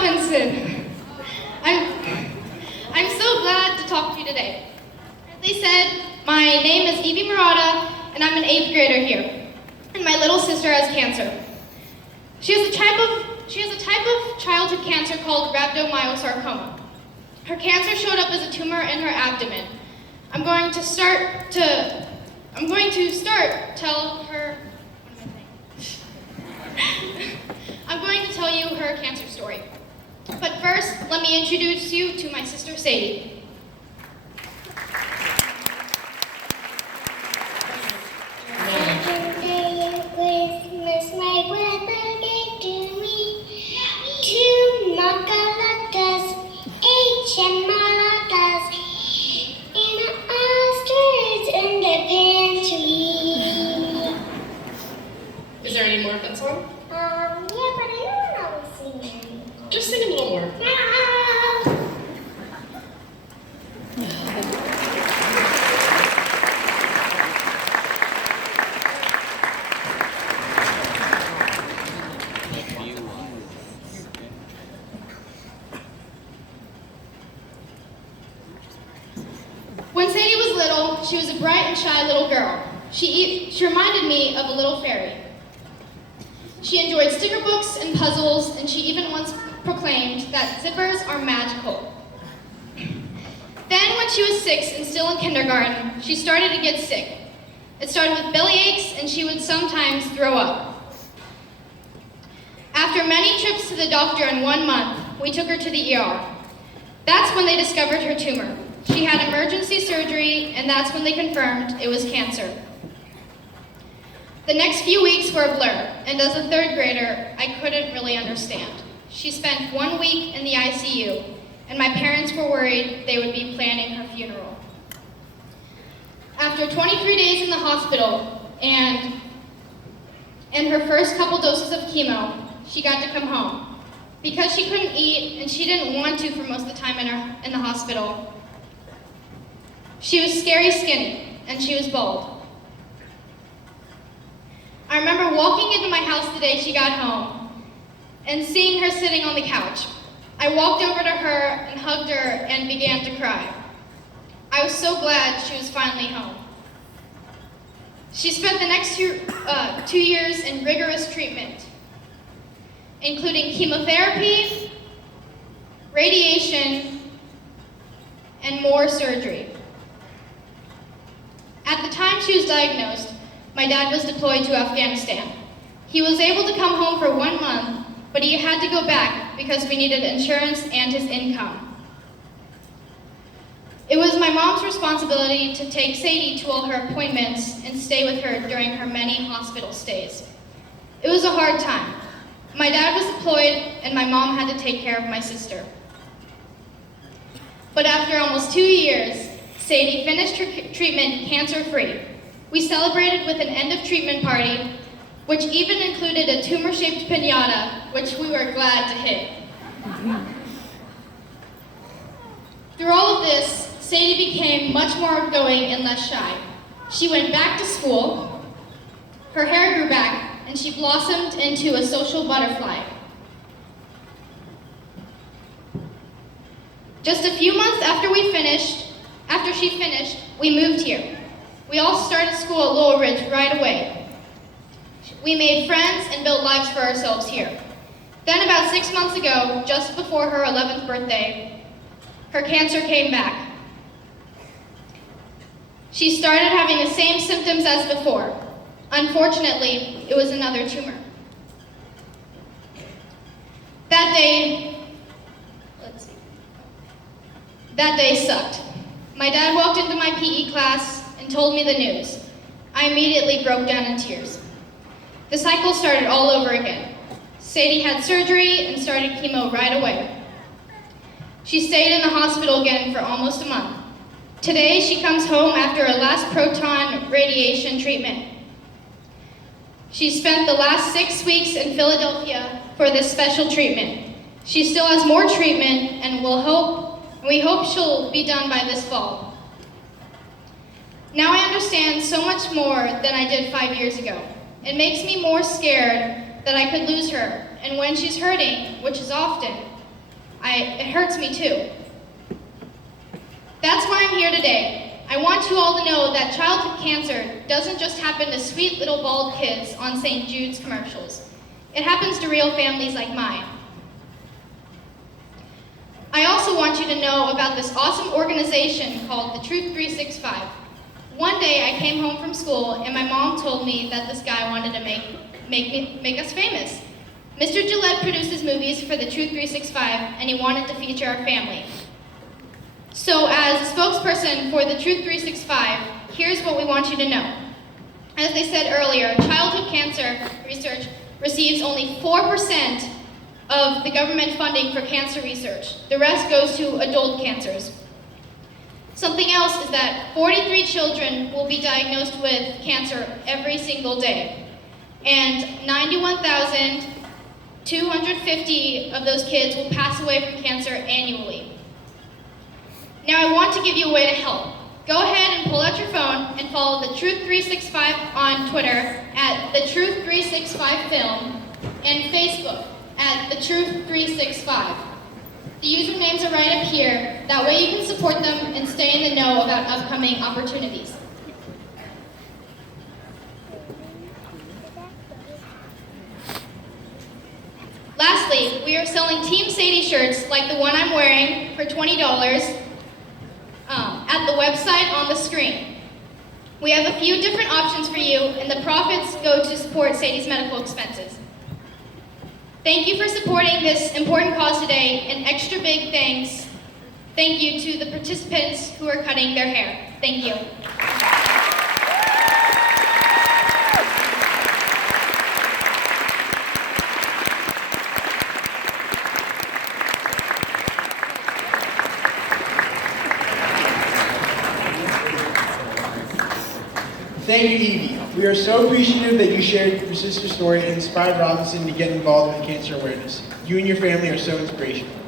Robinson. I'm so glad to talk to you today. As they said, my name is Evie Murata, and I'm an 8th grader here. And my little sister has cancer. She has a type of childhood cancer called rhabdomyosarcoma. Her cancer showed up as a tumor in her abdomen. I'm going to start tell you her cancer story. But first, let me introduce you to my sister Sadie. Christmas, my brother gave to me 2 macalatas, H and malatas, and ostrich in the pantry. Is there any more of that song? Yeah, but I don't know how to sing anymore. Just sing a little more. When Sadie was little, she was a bright and shy little girl. She reminded me of a little fairy. She enjoyed sticker books and puzzles, and she even once proclaimed that zippers are magical. Then, when she was 6 and still in kindergarten, she started to get sick. It started with belly aches, and she would sometimes throw up. After many trips to the doctor in 1 month, we took her to the ER. That's when they discovered her tumor. She had emergency surgery, and that's when they confirmed it was cancer. The next few weeks were a blur, and as a 3rd grader, I couldn't really understand. She spent 1 week in the ICU, and my parents were worried they would be planning her funeral. After 23 days in the hospital and her first couple doses of chemo, she got to come home. Because she couldn't eat, and she didn't want to for most of the time in the hospital, she was scary skinny, and she was bald. I remember walking into my house the day she got home and seeing her sitting on the couch. I walked over to her and hugged her and began to cry. I was so glad she was finally home. She spent the next 2 years in rigorous treatment, including chemotherapy, radiation, and more surgery. At the time she was diagnosed, my dad was deployed to Afghanistan. He was able to come home for 1 month, but he had to go back because we needed insurance and his income. It was my mom's responsibility to take Sadie to all her appointments and stay with her during her many hospital stays. It was a hard time. My dad was deployed, and my mom had to take care of my sister. But after almost 2 years, Sadie finished her treatment cancer-free. We celebrated with an end-of-treatment party, which even included a tumor-shaped piñata, which we were glad to hit. Through all of this, Sadie became much more outgoing and less shy. She went back to school, her hair grew back, and she blossomed into a social butterfly. Just a few months after she finished, we moved here. We all started school at Lowell Ridge right away. We made friends and built lives for ourselves here. Then about 6 months ago, just before her 11th birthday, her cancer came back. She started having the same symptoms as before. Unfortunately, it was another tumor. That day sucked. My dad walked into my PE class and told me the news. I immediately broke down in tears. The cycle started all over again. Sadie had surgery and started chemo right away. She stayed in the hospital again for almost a month. Today, she comes home after her last proton radiation treatment. She spent the last 6 weeks in Philadelphia for this special treatment. She still has more treatment, and we hope she'll be done by this fall. Now I understand so much more than I did 5 years ago. It makes me more scared that I could lose her, and when she's hurting, which is often, It hurts me too. That's why I'm here today. I want you all to know that childhood cancer doesn't just happen to sweet little bald kids on St. Jude's commercials. It happens to real families like mine. I also want you to know about this awesome organization called the Truth 365. One day I came home from school and my mom told me that this guy wanted to make us famous. Mr. Gillette produces movies for the Truth 365 and he wanted to feature our family. So as a spokesperson for the Truth 365, here's what we want you to know. As they said earlier, childhood cancer research receives only 4% of the government funding for cancer research. The rest goes to adult cancers. Something else is that 43 children will be diagnosed with cancer every single day. And 91,250 of those kids will pass away from cancer annually. Now I want to give you a way to help. Go ahead and pull out your phone and follow the Truth 365 on Twitter at the Truth 365 Film and Facebook at the Truth 365. The usernames are right up here. That way you can support them and stay in the know about upcoming opportunities. Lastly, we are selling Team Sadie shirts like the one I'm wearing for $20 at the website on the screen. We have a few different options for you, and the profits go to support Sadie's medical expenses. Thank you for supporting this important cause today, and extra big thank you to the participants who are cutting their hair. Thank you. Thank you, Evie. We are so appreciative that you shared your sister's story and inspired Robinson to get involved in cancer awareness. You and your family are so inspirational.